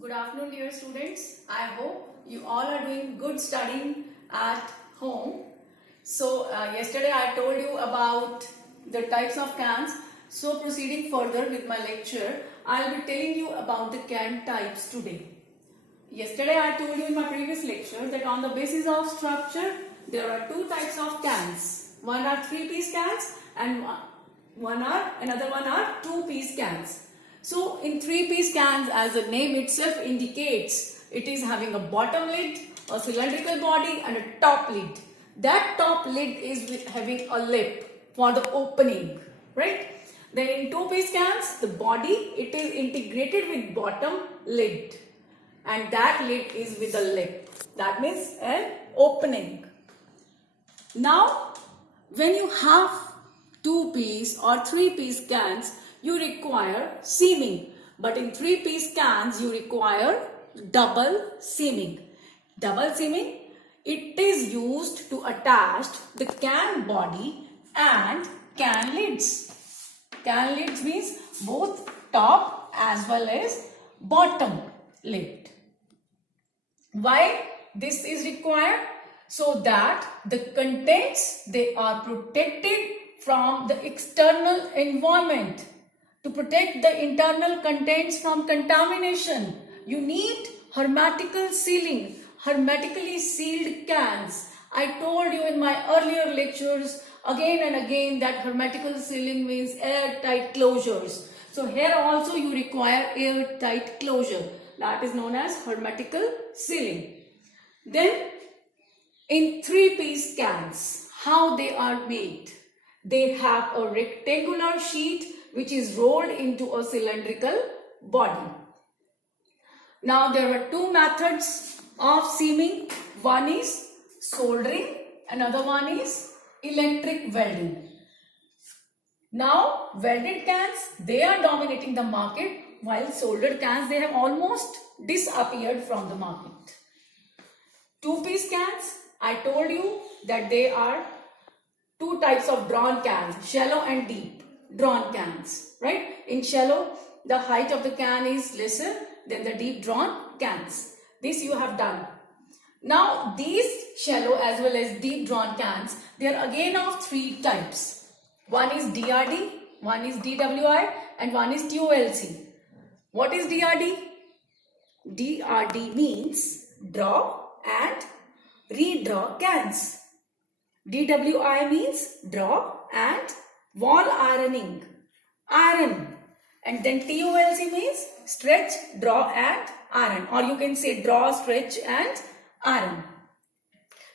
Good afternoon, dear students. I hope you all are doing good studying at home. Yesterday I told you about the types of cans. So proceeding further with my lecture, I'll be telling you about the can types today. Yesterday I told you in my previous lecture that on the basis of structure, there are two types of cans. One are 3-piece cans and another one are 2-piece cans. So in 3-piece cans, as the name itself indicates, it is having a bottom lid, a cylindrical body and a top lid. That top lid is having a lip for the opening, right? Then in 2-piece cans, the body, it is integrated with bottom lid and that lid is with a lip. That means an opening. Now, when you have 2-piece or 3-piece cans, you require seaming, but in 3-piece cans you require double seaming. Double seaming, it is used to attach the can body and can lids. Can lids means both top as well as bottom lid. Why this is required? So that the contents, they are protected from the external environment. To protect the internal contents from contamination, you need hermetical sealing, hermetically sealed cans. I told you in my earlier lectures again and again that hermetical sealing means airtight closures. So here also you require airtight closure. That is known as hermetical sealing. Then in 3-piece cans, how they are made? They have a rectangular sheet which is rolled into a cylindrical body. Now there are two methods of seaming. One is soldering, another one is electric welding. Now welded cans, they are dominating the market, while soldered cans, they have almost disappeared from the market. 2-piece cans, I told you that they are two types of drawn cans, shallow and deep drawn cans, right? In shallow, the height of the can is lesser than the deep drawn cans. This you have done. Now these shallow as well as deep drawn cans, they are again of 3 types. One is DRD, one is DWI and one is TOLC. What is DRD? DRD means draw and redraw cans. DWI means draw and wall ironing, iron. And then TOLC means stretch, draw and iron, or you can say draw, stretch and iron.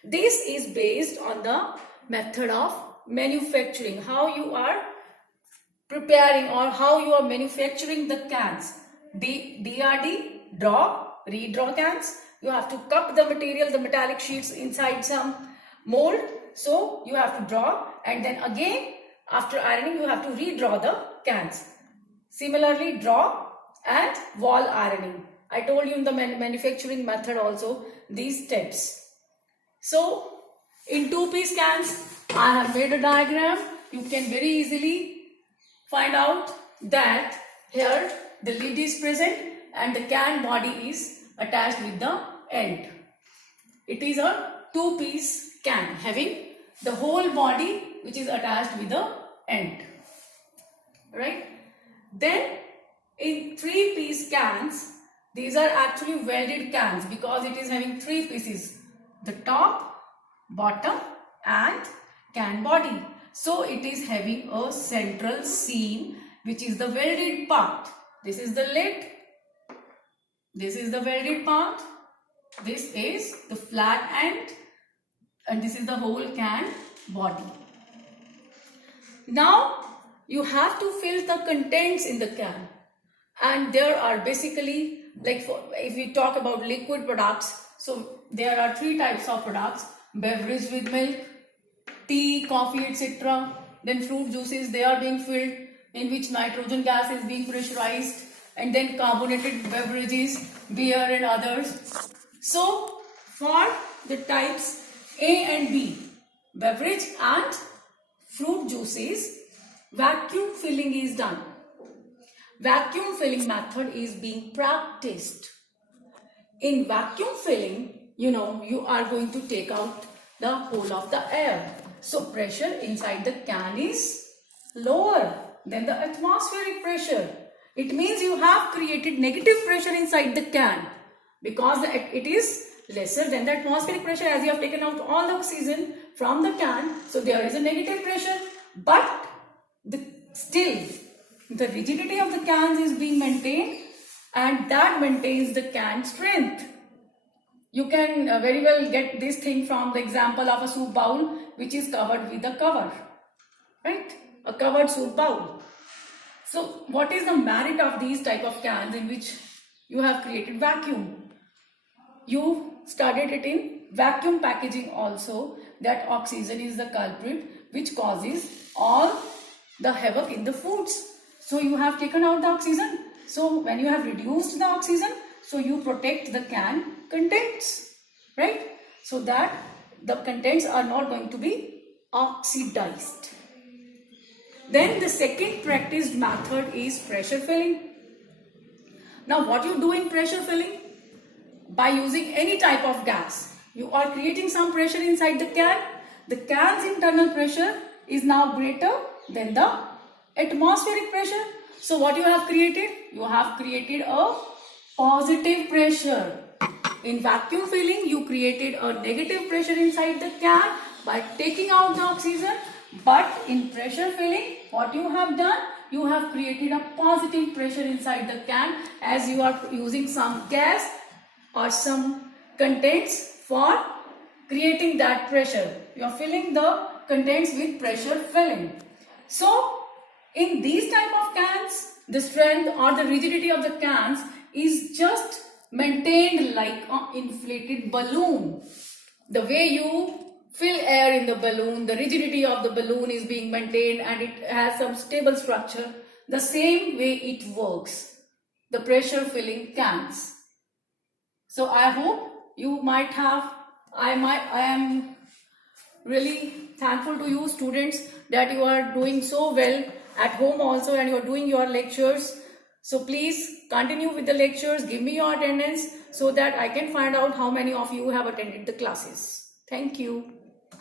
This is based on the method of manufacturing, how you are preparing or how you are manufacturing the cans. DRD, draw, redraw cans. You have to cup the material, the metallic sheets inside some mold. So you have to draw and then again after ironing you have to redraw the cans. Similarly draw and wall ironing. I told you in the manufacturing method also these steps. So in 2-piece cans I have made a diagram. You can very easily find out that here the lid is present and the can body is attached with the end. It is a 2-piece can having the whole body which is attached with the end, right? Then in 3-piece cans, these are actually welded cans because it is having 3 pieces, the top, bottom and can body. So it is having a central seam which is the welded part. This is the lid, this is the welded part, this is the flat end and this is the whole can body. Now you have to fill the contents in the can, and there are basically, like if we talk about liquid products, so there are 3 types of products: beverage with milk, tea, coffee, etc. Then fruit juices, they are being filled in which nitrogen gas is being pressurized, and then carbonated beverages, beer and others. So for the types A and B, beverage and fruit juices, vacuum filling is done. Vacuum filling method is being practiced in vacuum filling, you are going to take out the whole of the air. So pressure inside the can is lower than the atmospheric pressure. It means you have created negative pressure inside the can because it is lesser than the atmospheric pressure, as you have taken out all the oxygen from the can. So there is a negative pressure, but still the rigidity of the cans is being maintained, and that maintains the can strength. You can very well get this thing from the example of a soup bowl which is covered with a cover, right? A covered soup bowl. So what is the merit of these type of cans in which you have created vacuum? You studied it in vacuum packaging also, that oxygen is the culprit which causes all the havoc in the foods. So you have taken out the oxygen. So when you have reduced the oxygen, so you protect the can contents, right? So that the contents are not going to be oxidized. Then the second practiced method is pressure filling. Now what you do in pressure filling? By using any type of gas, you are creating some pressure inside the can. The can's internal pressure is now greater than the atmospheric pressure. So what you have created? You have created a positive pressure. In vacuum filling, you created a negative pressure inside the can by taking out the oxygen. But in pressure filling, what you have done? You have created a positive pressure inside the can, as you are using some gas or some contents for creating that pressure. You are filling the contents with pressure filling. So in these type of cans, the strength or the rigidity of the cans is just maintained like an inflated balloon. The way you fill air in the balloon, the rigidity of the balloon is being maintained and it has some stable structure. The same way it works, the pressure filling cans. So I hope you might have, I am really thankful to you students that you are doing so well at home also, and you are doing your lectures. So please continue with the lectures, give me your attendance so that I can find out how many of you have attended the classes. Thank you.